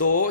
2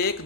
1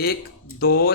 1 2